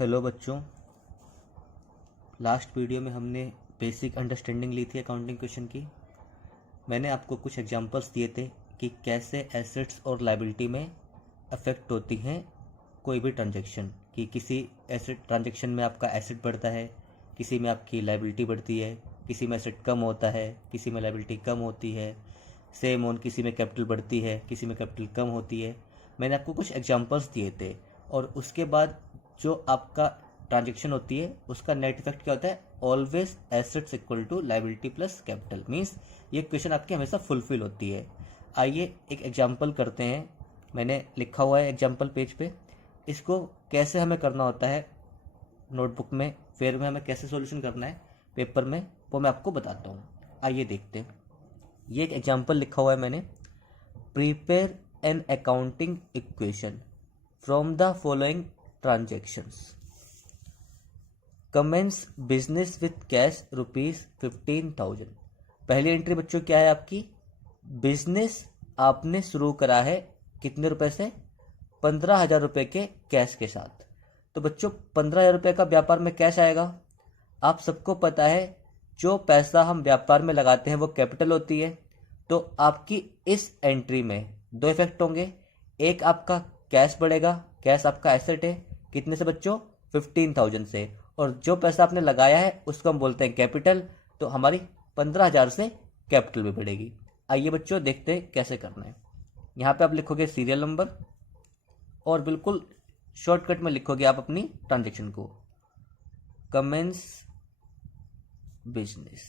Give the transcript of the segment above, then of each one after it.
Hello बच्चों, last video में हमने बेसिक अंडरस्टैंडिंग ली थी अकाउंटिंग क्वेश्चन की। मैंने आपको कुछ एग्जांपल्स दिए थे कि कैसे एसेट्स और लायबिलिटी में अफेक्ट होती हैं कोई भी ट्रांजैक्शन, कि किसी एसेट ट्रांजैक्शन में आपका एसेट बढ़ता है, किसी में आपकी लायबिलिटी बढ़ती है, किसी में एसेट कम होता है, किसी में लायबिलिटी कम होती है। सेम ऑन किसी में कैपिटल बढ़ती है, किसी में कैपिटल कम होती है। मैंने आपको कुछ एग्जांपल्स दिए थे और उसके बाद जो आपका ट्रांजेक्शन होती है उसका नेट इफेक्ट क्या होता है, always assets equal to liability plus capital. Means ये क्वेश्चन आपकी हमेशा फुलफिल होती है। आइए एक एग्जांपल करते हैं। मैंने लिखा हुआ है एग्जांपल पेज पे। इसको कैसे हमें करना होता है नोटबुक में, फिर में हमें कैसे सॉल्यूशन करना है पेपर में, वो मैं आपको बताता हूँ। आइए देखते हैं। ये एक एग्जांपल लिखा हुआ है मैंने। Prepare an accounting equation from the following transactions. Commences business with cash ₹15,000। पहली एंट्री बच्चों क्या है आपकी, बिजनेस आपने शुरू करा है कितने रुपए से, 15,000 रुपए के कैश के साथ। तो बच्चों 15,000 रुपए का व्यापार में कैश आएगा। आप सबको पता है जो पैसा हम व्यापार में लगाते हैं वो कैपिटल होती है। तो आपकी इस एंट्री में दो इफेक्ट होंगे। एक आपका कैश बढ़ेगा, कैश आपका एसेट है, कितने से बच्चों, 15,000 से। और जो पैसा आपने लगाया है उसको हम बोलते हैं कैपिटल, तो हमारी 15,000 से कैपिटल भी बढ़ेगी। आइए बच्चों देखते हैं कैसे करना है। यहाँ पे आप लिखोगे सीरियल नंबर और बिल्कुल शॉर्टकट में लिखोगे आप अपनी ट्रांजेक्शन को, कमेंस बिजनेस।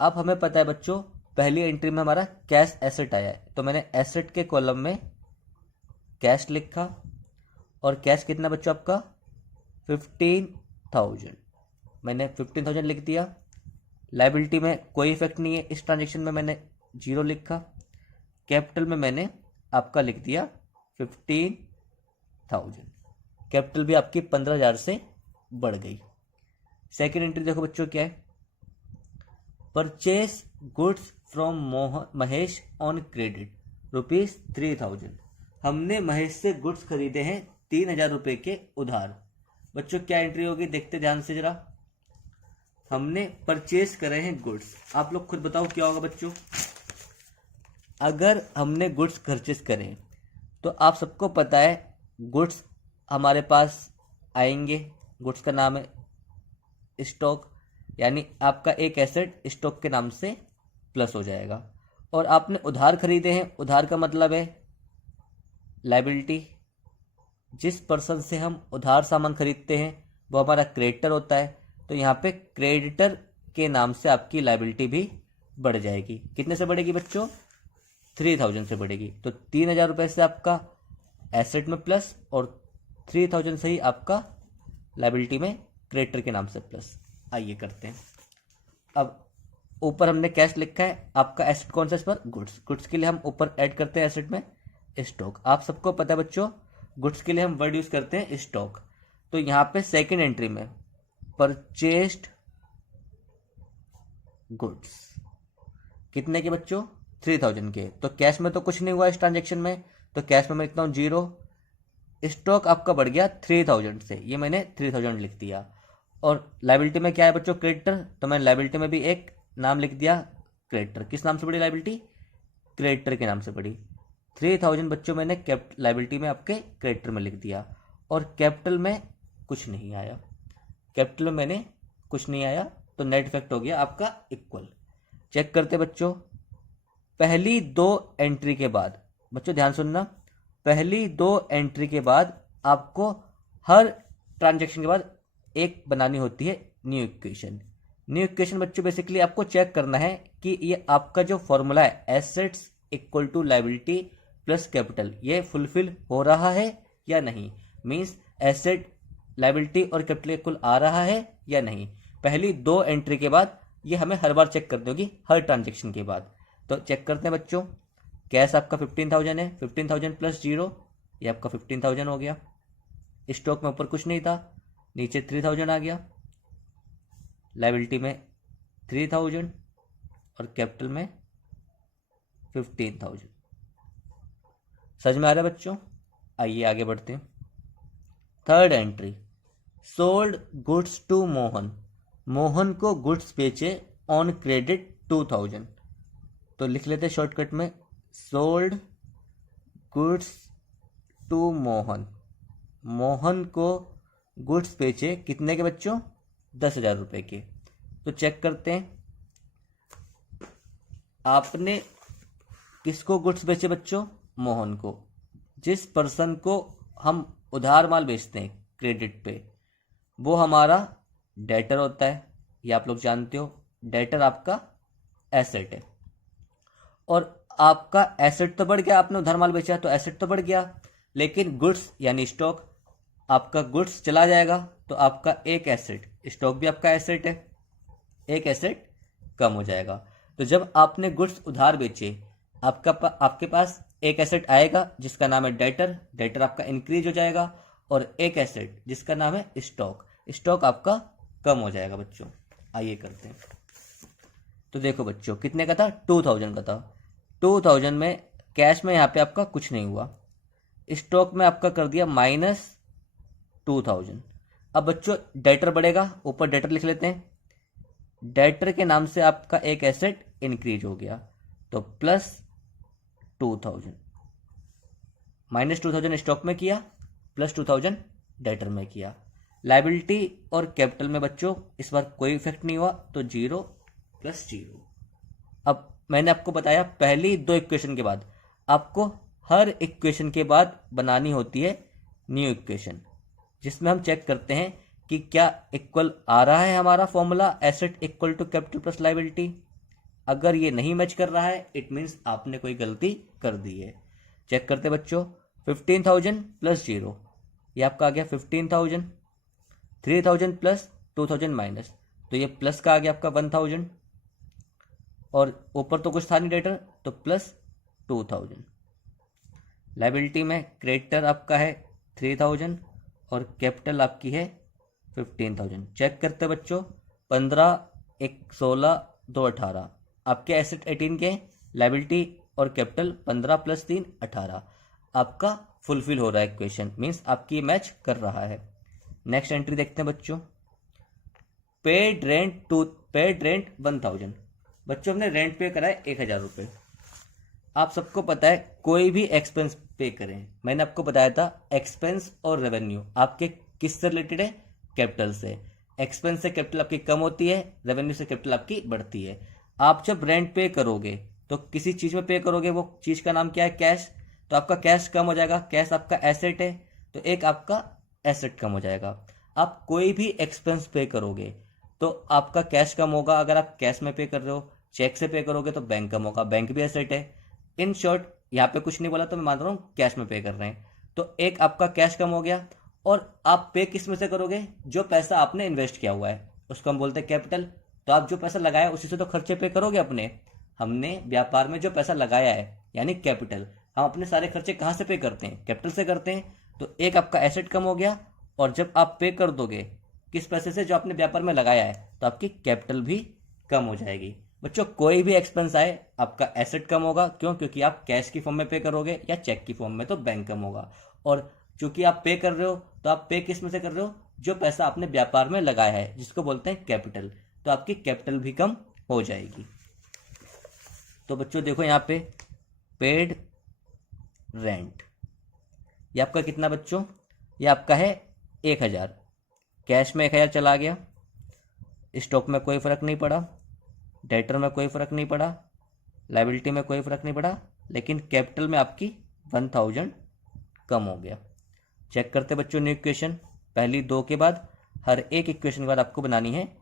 अब हमें पता है बच्चों पहली एंट्री में हमारा कैश एसेट आया है, तो मैंने एसेट के कॉलम में कैश लिखा और कैश कितना बच्चों आपका 15,000। मैंने 15,000 लिख दिया। लायबिलिटी में कोई इफेक्ट नहीं है इस ट्रांजेक्शन में, मैंने 0 लिखा। कैपिटल में मैंने आपका लिख दिया 15,000। कैपिटल भी आपकी 15,000 से बढ़ गई। सेकेंड एंट्री देखो बच्चों क्या है, purchase goods from Mahesh on credit ₹3,000। हमने महेश से गुड्स खरीदे हैं 3,000 रुपए के उधार। बच्चों क्या एंट्री होगी, देखते ध्यान से जरा। हमने परचेस करे हैं गुड्स, आप लोग खुद बताओ क्या होगा बच्चों। अगर हमने गुड्स परचेस करें तो आप सबको पता है गुड्स हमारे पास आएंगे। गुड्स का नाम है स्टॉक, यानी आपका एक एसेट स्टॉक के नाम से प्लस हो जाएगा। और आपने उधार खरीदे हैं, उधार का मतलब है लायबिलिटी। जिस पर्सन से हम उधार सामान खरीदते हैं वो हमारा क्रेडिटर होता है, तो यहाँ पे क्रेडिटर के नाम से आपकी लायबिलिटी भी बढ़ जाएगी। कितने से बढ़ेगी बच्चों, 3,000 से बढ़ेगी। तो 3,000 रुपए से आपका एसेट में प्लस और 3,000 से ही आपका लायबिलिटी में क्रेडिटर के नाम से प्लस। आइए करते हैं। अब ऊपर हमने कैश लिखा है, आपका एसेट कौन सा इस पर, गुड्स। गुड्स के लिए हम ऊपर ऐड करते हैं एसेट में स्टॉक। आप सबको पता है बच्चों गुड्स के लिए हम वर्ड यूज करते हैं स्टॉक। तो यहाँ पे सेकेंड एंट्री में परचेस्ड गुड्स कितने के बच्चों, 3,000 के। तो कैश में तो कुछ नहीं हुआ इस ट्रांजेक्शन में, तो कैश में मैं लिखता हूँ 0। स्टॉक आपका बढ़ गया 3,000 से, ये मैंने 3,000 लिख दिया। और लायबिलिटी में क्या है बच्चों, क्रेडिटर, तो मैंने लायबिलिटी में भी एक नाम लिख दिया क्रेडिटर। किस नाम से बढ़ी लायबिलिटी, क्रेडिटर के नाम से बढ़ी। 3,000 बच्चों मैंने लायबिलिटी में आपके क्रेडिटर में लिख दिया। और कैपिटल में कुछ नहीं आया, कैपिटल में मैंने कुछ नहीं आया, तो नेट इफेक्ट हो गया आपका इक्वल। चेक करते बच्चों, पहली दो एंट्री के बाद, बच्चों ध्यान सुनना, पहली दो एंट्री के बाद आपको हर ट्रांजेक्शन के बाद एक बनानी होती है न्यू इक्वेशन। न्यू इक्वेशन बच्चों बेसिकली आपको चेक करना है कि ये आपका जो फॉर्मूला है assets equal to liability plus capital, ये फुलफिल हो रहा है या नहीं। मींस एसेट लायबिलिटी और कैपिटल इक्वल आ रहा है या नहीं। पहली दो एंट्री के बाद ये हमें हर बार चेक करनी होगी, हर ट्रांजेक्शन के बाद। तो चेक करते हैं बच्चों, कैश आपका 15,000 है, 15,000 प्लस 0, ये आपका 15,000 हो गया। स्टॉक में ऊपर कुछ नहीं था, नीचे 3,000 आ गया। लायबिलिटी में 3,000 और कैपिटल में 15,000। समझ में आ रहा है बच्चों। आइए आगे बढ़ते हैं। Third entry, sold goods to Mohan, Mohan को गुड्स बेचे ऑन क्रेडिट 2000। तो लिख लेते शॉर्टकट में, sold goods to Mohan, Mohan को गुड्स बेचे कितने के बच्चों, 10,000 रुपये के। तो चेक करते हैं, आपने किसको गुड्स बेचे बच्चों, मोहन को। जिस पर्सन को हम उधार माल बेचते हैं क्रेडिट पे, वो हमारा डेटर होता है, ये आप लोग जानते हो। डेटर आपका एसेट है, और आपका एसेट तो बढ़ गया, आपने उधार माल बेचा तो एसेट तो बढ़ गया, लेकिन गुड्स यानी स्टॉक, आपका गुड्स चला जाएगा तो आपका एक एसेट, स्टॉक भी आपका एसेट है, एक एसेट कम हो जाएगा। तो जब आपने गुड्स उधार बेचे, आपके पास एक एसेट आएगा जिसका नाम है डेटर, डेटर आपका इंक्रीज हो जाएगा, और एक एसेट जिसका नाम है स्टॉक, स्टॉक आपका कम हो जाएगा बच्चों। आइए करते हैं। तो देखो बच्चों, कितने का था, 2000 का था। 2000 में कैश में यहाँ पे आपका कुछ नहीं हुआ, स्टॉक में आपका कर दिया -2000। अब बच्चों डेटर बढ़ेगा, ऊपर डेटर लिख लेते हैं, डेटर के नाम से आपका एक एसेट इंक्रीज हो गया, तो +2000, -2000 स्टॉक में किया, +2000 डेटर में किया। लायबिलिटी और कैपिटल में बच्चों इस बार कोई इफेक्ट नहीं हुआ, तो 0 + 0। अब मैंने आपको बताया, पहली 2 इक्वेशन के बाद आपको हर इक्वेशन के बाद बनानी होती है न्यू इक्वेशन, जिसमें हम चेक करते हैं कि क्या इक्वल आ रहा है हमारा formula asset equal to capital plus liability. अगर ये नहीं मैच कर रहा है, इट मीन्स आपने कोई गलती कर दी है। चेक करते बच्चों, 15,000 + 0, ये आपका आ गया 15,000, 3,000 + 2,000 माइनस, तो ये प्लस का आ गया आपका 1,000, और ऊपर तो कुछ था नहीं डेटर, तो +2,000। लायबिलिटी में क्रेडिटर आपका है 3,000 और कैपिटल आपकी है 15,000। चेक करते बच्चों, 15, 1, 16, 2, 18, आपके एसेट 18 के, लायबिलिटी और कैपिटल 15 + 3 18, आपका फुलफिल हो रहा है इक्वेशन, मीन्स आपकी मैच कर रहा है। नेक्स्ट एंट्री देखते हैं बच्चों, पेड रेंट 1,000। बच्चों हमने रेंट पे करा है 1,000 रुपये। आप सबको पता है कोई भी एक्सपेंस पे करें, मैंने आपको बताया था एक्सपेंस और रेवेन्यू आपके किससे रिलेटेड है, कैपिटल से। एक्सपेंस से कैपिटल आपकी कम होती है, रेवेन्यू से कैपिटल आपकी बढ़ती है। आप जब रेंट पे करोगे तो किसी चीज में पे करोगे, वो चीज का नाम क्या है, कैश, तो आपका कैश कम हो जाएगा, कैश आपका एसेट है, तो एक आपका एसेट कम हो जाएगा। आप कोई भी एक्सपेंस पे करोगे तो आपका कैश कम होगा, अगर आप कैश में पे कर रहे हो, चेक से पे करोगे तो बैंक कम होगा, बैंक भी एसेट है। इन शॉर्ट, यहाँ पे कुछ नहीं बोला तो मैं मान रहा हूँ कैश में पे कर रहे हैं, तो एक आपका कैश कम हो गया। और आप पे किस में से करोगे, जो पैसा आपने इन्वेस्ट किया हुआ है उसको हम बोलते हैं कैपिटल। तो आप जो पैसा लगाया उसी से तो खर्चे पे करोगे अपने। हमने व्यापार में जो पैसा लगाया है यानी कैपिटल, हम अपने सारे खर्चे कहाँ से पे करते हैं, कैपिटल से करते हैं। तो एक आपका एसेट कम हो गया, और जब आप पे कर दोगे किस पैसे से, जो आपने व्यापार में लगाया है, तो आपकी कैपिटल भी कम हो जाएगी। बच्चों कोई भी एक्सपेंस आए आपका एसेट कम होगा, क्यों, क्योंकि आप कैश की फॉर्म में पे करोगे या चेक की फॉर्म में, तो बैंक कम होगा। और चूंकि आप पे कर रहे हो तो आप पे किस में से कर रहे हो, जो पैसा आपने व्यापार में लगाया है जिसको बोलते हैं कैपिटल, तो आपकी कैपिटल भी कम हो जाएगी। तो बच्चों देखो यहाँ पे पेड रेंट, ये आपका कितना बच्चों, ये आपका है 1,000, कैश में 1,000 चला गया, स्टॉक में कोई फर्क नहीं पड़ा, डेटर में कोई फर्क नहीं पड़ा, लायबिलिटी में कोई फर्क नहीं पड़ा, लेकिन कैपिटल में आपकी 1,000 कम हो गया। चेक करते बच्चों न्यू इक्वेशन, पहली 2 के बाद हर एक इक्वेशन के बाद आपको बनानी है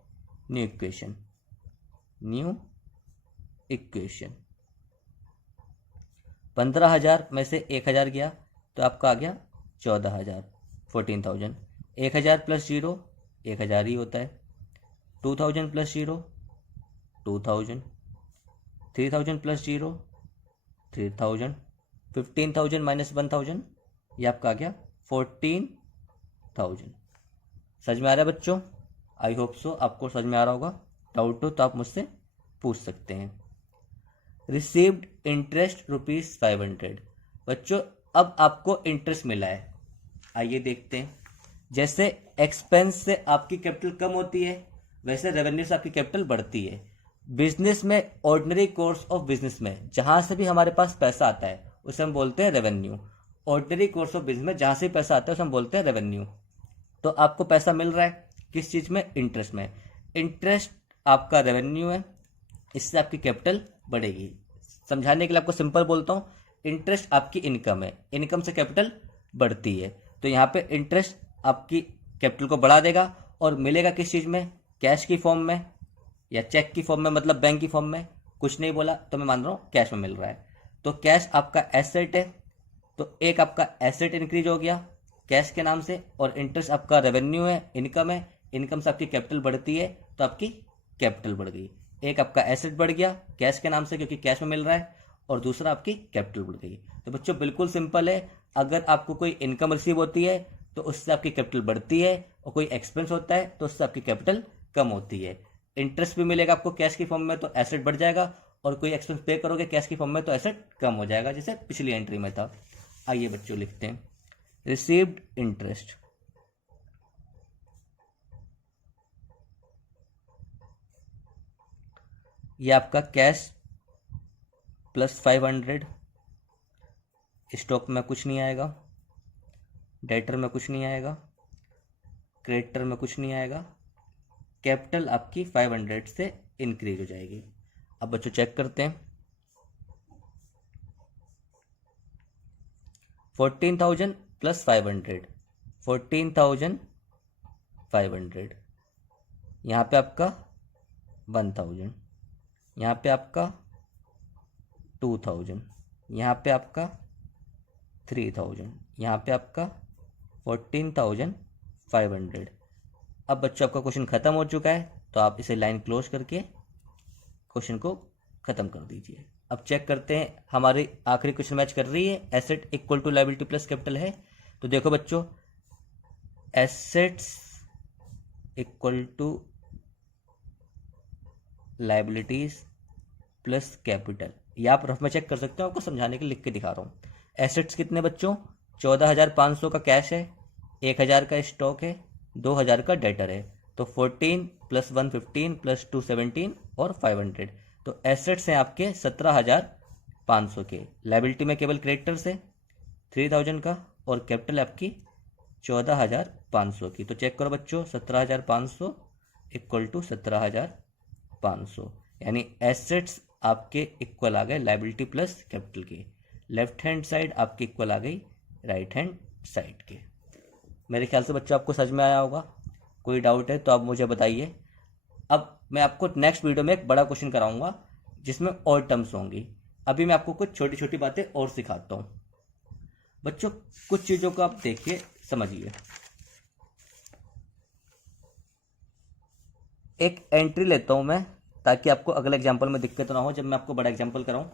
न्यू इक्वेशन। न्यू इक्वेशन 15,000 में से 1,000 गया तो आपका आ गया 14,000, 14,000। 1,000 + 0 1,000 ही होता है, 2,000 + 0 2,000, 3,000 + 0 3,000, 15,000 - 1,000, ये आपका आ गया 14,000। समझ में आ रहा है बच्चों? आई होप सो आपको समझ में आ रहा होगा। डाउट हो तो आप मुझसे पूछ सकते हैं। Received interest ₹500। बच्चों अब आपको इंटरेस्ट मिला है, आइए देखते हैं जैसे एक्सपेंस से आपकी कैपिटल कम होती है, वैसे रेवेन्यू से आपकी कैपिटल बढ़ती है। बिजनेस में, ऑर्डिनरी कोर्स ऑफ बिजनेस में जहां से भी हमारे पास पैसा आता है उसे हम बोलते हैं revenue. Ordinary course of business में जहां से पैसा आता है उसे हम बोलते हैं रेवेन्यू। तो आपको पैसा मिल रहा है किस चीज में? इंटरेस्ट में। इंटरेस्ट आपका रेवेन्यू है, इससे आपकी कैपिटल बढ़ेगी। समझाने के लिए आपको सिंपल बोलता हूँ, इंटरेस्ट आपकी इनकम है, इनकम से कैपिटल बढ़ती है। तो यहाँ पे इंटरेस्ट आपकी कैपिटल को बढ़ा देगा और मिलेगा किस चीज में? कैश की फॉर्म में या चेक की फॉर्म में, मतलब बैंक की फॉर्म में। कुछ नहीं बोला तो मैं मान रहा हूँ कैश में मिल रहा है। तो कैश आपका एसेट है, तो एक आपका एसेट इंक्रीज हो गया कैश के नाम से, और इंटरेस्ट आपका रेवेन्यू है, इनकम है, इनकम से आपकी कैपिटल बढ़ती है तो आपकी कैपिटल बढ़ गई। एक आपका एसेट बढ़ गया कैश के नाम से क्योंकि कैश में मिल रहा है, और दूसरा आपकी कैपिटल बढ़ गई। तो बच्चों बिल्कुल सिंपल है, अगर आपको कोई इनकम रिसीव होती है तो उससे आपकी कैपिटल बढ़ती है, और कोई एक्सपेंस होता है तो उससे आपकी कैपिटल कम होती है। इंटरेस्ट भी मिलेगा आपको कैश की फॉर्म में तो एसेट बढ़ जाएगा, और कोई एक्सपेंस पे करोगे कैश की फॉर्म में तो एसेट कम हो जाएगा, जैसे पिछली एंट्री में था। आइए बच्चों लिखते हैं रिसीव्ड इंटरेस्ट। ये आपका कैश प्लस 500, स्टॉक में कुछ नहीं आएगा, डेटर में कुछ नहीं आएगा, क्रेडिटर में कुछ नहीं आएगा, कैपिटल आपकी 500 से इंक्रीज हो जाएगी। अब बच्चों चेक करते हैं, 14,000 प्लस 500, 14,500, यहाँ पे आपका 1,000, यहाँ पे आपका 2,000, यहाँ पे आपका 3,000, यहाँ पे आपका 14,500। अब बच्चों आपका क्वेश्चन खत्म हो चुका है, तो आप इसे लाइन क्लोज करके क्वेश्चन को खत्म कर दीजिए। अब चेक करते हैं हमारी आखिरी क्वेश्चन मैच कर रही है, asset equal to liability plus capital है। तो देखो बच्चों, assets equal to liabilities plus capital, ये आप रफ में चेक कर सकते हो, आपको समझाने के लिए लिख के दिखा रहा हूँ। एसेट्स कितने बच्चों? 14,500 का कैश है, 1,000 का स्टॉक है, 2,000 का डेटर है, तो 14 प्लस 115 प्लस 217 और 500, तो एसेट्स हैं आपके 17,500 के। लायबिलिटी में केवल क्रेडिटर्स है 3,000 का, और कैपिटल आपकी 14,500 की। तो चेक करो बच्चों, 17,500 इक्वल टू 17,500, यानी एसेट्स आपके इक्वल आ गए लायबिलिटी प्लस कैपिटल के। लेफ्ट हैंड साइड आपके इक्वल आ गई राइट हैंड साइड के। मेरे ख्याल से बच्चों आपको समझ में आया होगा। कोई डाउट है तो आप मुझे बताइए। अब मैं आपको नेक्स्ट वीडियो में एक बड़ा क्वेश्चन कराऊंगा जिसमें और टर्म्स होंगी। अभी मैं आपको कुछ छोटी छोटी बातें और सिखाता हूं। बच्चों कुछ चीजों को आप देखिए, समझिए। एक एंट्री लेता हूं मैं, ताकि आपको अगले एग्जाम्पल में दिक्कत ना हो जब मैं आपको बड़ा एग्जाम्पल कराऊं।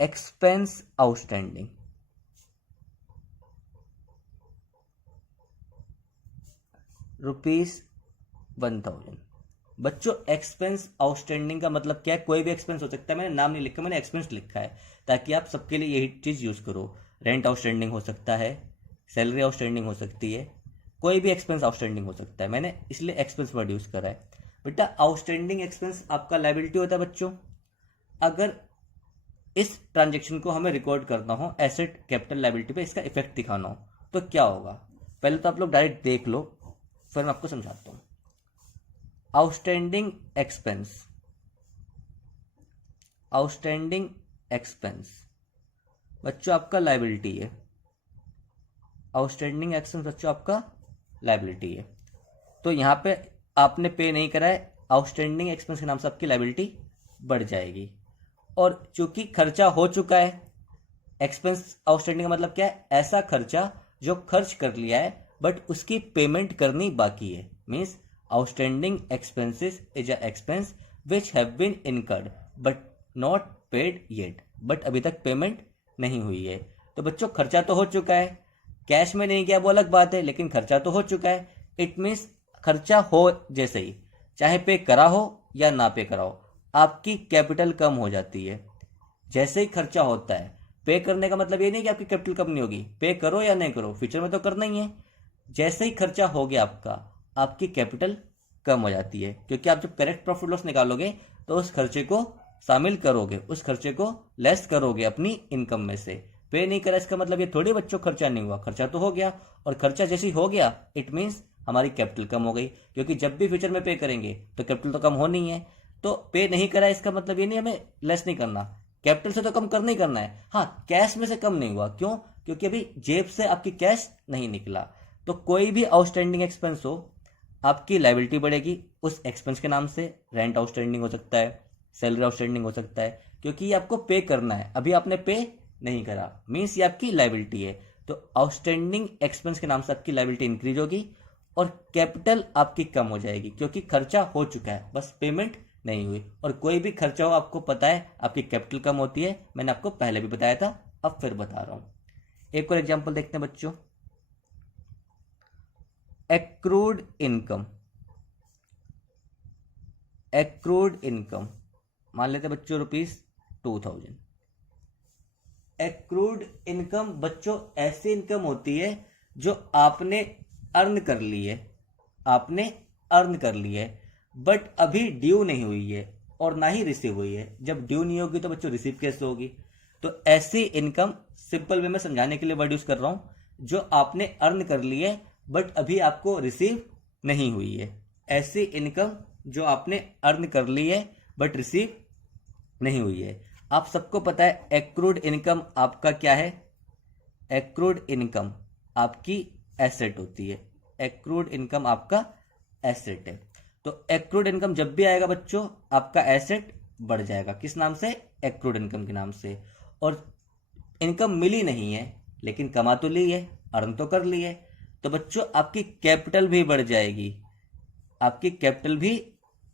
Expense outstanding, ₹1,000। बच्चों एक्सपेंस आउटस्टैंडिंग का मतलब क्या है? कोई भी एक्सपेंस हो सकता है, मैंने नाम नहीं लिखा, मैंने एक्सपेंस लिखा है ताकि आप सबके लिए यही चीज यूज करो। रेंट आउटस्टैंडिंग हो सकता है, सैलरी आउटस्टैंडिंग हो सकती है, कोई भी एक्सपेंस आउटस्टैंडिंग हो सकता है, मैंने इसलिए एक्सपेंस वर्ड यूज करा है। बेटा आउटस्टैंडिंग एक्सपेंस आपका लायबिलिटी होता है बच्चों। अगर इस ट्रांजेक्शन को हमें रिकॉर्ड करना हो एसेट कैपिटल लायबिलिटी पे, इसका इफेक्ट दिखाना हो तो क्या होगा? पहले तो आप लोग डायरेक्ट देख लो, फिर मैं आपको समझाता हूं। आउटस्टैंडिंग एक्सपेंस, आउटस्टैंडिंग एक्सपेंस बच्चों आपका लायबिलिटी है। आउटस्टैंडिंग एक्सपेंस बच्चों आपका लायबिलिटी है। तो यहां पे आपने पे नहीं करा है, आउटस्टैंडिंग एक्सपेंस के नाम से आपकी लायबिलिटी बढ़ जाएगी। और चूंकि खर्चा हो चुका है, एक्सपेंस आउटस्टैंडिंग का मतलब क्या है? ऐसा खर्चा जो खर्च कर लिया है बट उसकी पेमेंट करनी बाकी है। Means outstanding expenses is a expense which have been incurred but not paid yet, but अभी तक पेमेंट नहीं हुई है। तो बच्चों खर्चा तो हो चुका है, कैश में नहीं गया वो अलग बात है, लेकिन खर्चा तो हो चुका है। इट मीन्स खर्चा हो जैसे ही, चाहे पे करा हो या ना पे करा हो, आपकी कैपिटल कम हो जाती है। जैसे ही खर्चा होता है पे करने का मतलब ये नहीं कि आपकी कैपिटल कम नहीं होगी, पे करो या नहीं करो, फ्यूचर में तो करना ही है। जैसे ही खर्चा हो गया आपका, आपकी कैपिटल कम हो जाती है, क्योंकि आप जब करेक्ट प्रॉफिट लॉस निकालोगे तो उस खर्चे को शामिल करोगे, उस खर्चे को लेस करोगे अपनी इनकम में से। पे नहीं करा इसका मतलब ये थोड़ी बच्चों खर्चा नहीं हुआ, खर्चा तो हो गया, और खर्चा जैसे ही हो गया इट मीन्स हमारी कैपिटल कम हो गई, क्योंकि जब भी फ्यूचर में पे करेंगे तो कैपिटल तो कम होनी है। तो पे नहीं करा इसका मतलब ये नहीं हमें लेस नहीं करना, कैपिटल से तो कम करना ही करना है। हाँ, कैश में से कम नहीं हुआ, क्यों? क्योंकि अभी जेब से आपकी कैश नहीं निकला। तो कोई भी आउटस्टैंडिंग एक्सपेंस हो, आपकी लाइबिलिटी बढ़ेगी उस एक्सपेंस के नाम से। रेंट आउटस्टैंडिंग हो सकता है, सैलरी आउटस्टैंडिंग हो सकता है, क्योंकि ये आपको पे करना है, अभी आपने पे नहीं करा, मीन्स ये आपकी लाइबिलिटी है। तो आउटस्टैंडिंग एक्सपेंस के नाम से आपकी लाइबिलिटी इंक्रीज होगी और कैपिटल आपकी कम हो जाएगी, क्योंकि खर्चा हो चुका है, बस पेमेंट नहीं हुई। और कोई भी खर्चा हो, आपको पता है आपकी कैपिटल कम होती है, मैंने आपको पहले भी बताया था, अब फिर बता रहा हूं। एक और एग्जांपल देखते हैं बच्चों, एक्रूड इनकम। एक्रूड इनकम मान लेते हैं बच्चों ₹2000। एक्रूड इनकम बच्चों ऐसी इनकम होती है जो आपने अर्न कर ली है, आपने अर्न कर ली है, बट अभी ड्यू नहीं हुई है और ना ही रिसीव हुई है। जब ड्यू नहीं होगी तो बच्चों रिसीव कैसे होगी? तो ऐसी इनकम, सिंपल वे में समझाने के लिए वर्ड यूज कर रहा हूं, जो आपने अर्न कर ली है बट अभी आपको रिसीव नहीं हुई है। ऐसी इनकम जो आपने अर्न कर ली है बट रिसीव नहीं हुई है। आप सबको पता है एक्रूड इनकम आपका क्या है? एक्रूड इनकम आपकी एसेट होती है, एक्रूड इनकम आपका एसेट है। तो एक्रूड इनकम जब भी आएगा बच्चों, आपका एसेट बढ़ जाएगा, किस नाम से? एक्रूड इनकम के नाम से। और इनकम मिली नहीं है लेकिन कमा तो ली है, अर्न तो कर ली है, तो बच्चों आपकी कैपिटल भी बढ़ जाएगी, आपकी कैपिटल भी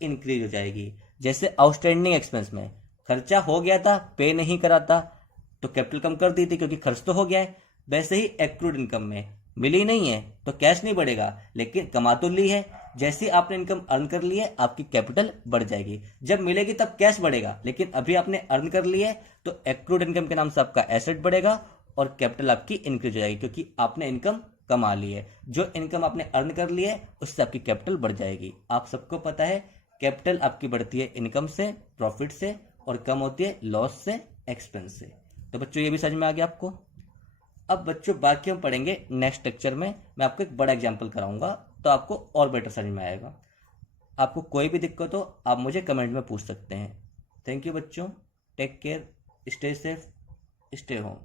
इंक्रीज हो जाएगी। जैसे आउटस्टैंडिंग एक्सपेंस में खर्चा हो गया था, पे नहीं करा था, तो कैपिटल कम कर दी थी क्योंकि खर्च तो हो गया है। वैसे ही एक्रूड इनकम में मिली नहीं है तो कैश नहीं बढ़ेगा, लेकिन कमा तो ली है। जैसे आपने इनकम अर्न कर ली है, आपकी कैपिटल बढ़ जाएगी। जब मिलेगी तब कैश बढ़ेगा, लेकिन अभी आपने अर्न कर ली है तो एक्रूड इनकम के नाम से आपका एसेट बढ़ेगा और कैपिटल आपकी इंक्रीज हो जाएगी, क्योंकि आपने इनकम कमा ली है। जो इनकम आपने अर्न कर ली है उससे आपकी कैपिटल बढ़ जाएगी। आप सबको पता है कैपिटल आपकी बढ़ती है इनकम से, प्रॉफिट से, और कम होती है लॉस से, एक्सपेंस से। तो बच्चों ये भी समझ में आ गया आपको। अब बच्चों बाकी हम पढ़ेंगे नेक्स्ट लेक्चर में, मैं आपको एक बड़ा एग्जांपल कराऊंगा तो आपको और बेटर समझ में आएगा। आपको कोई भी दिक्कत हो आप मुझे कमेंट में पूछ सकते हैं। थैंक यू बच्चों, take care, stay safe, stay home.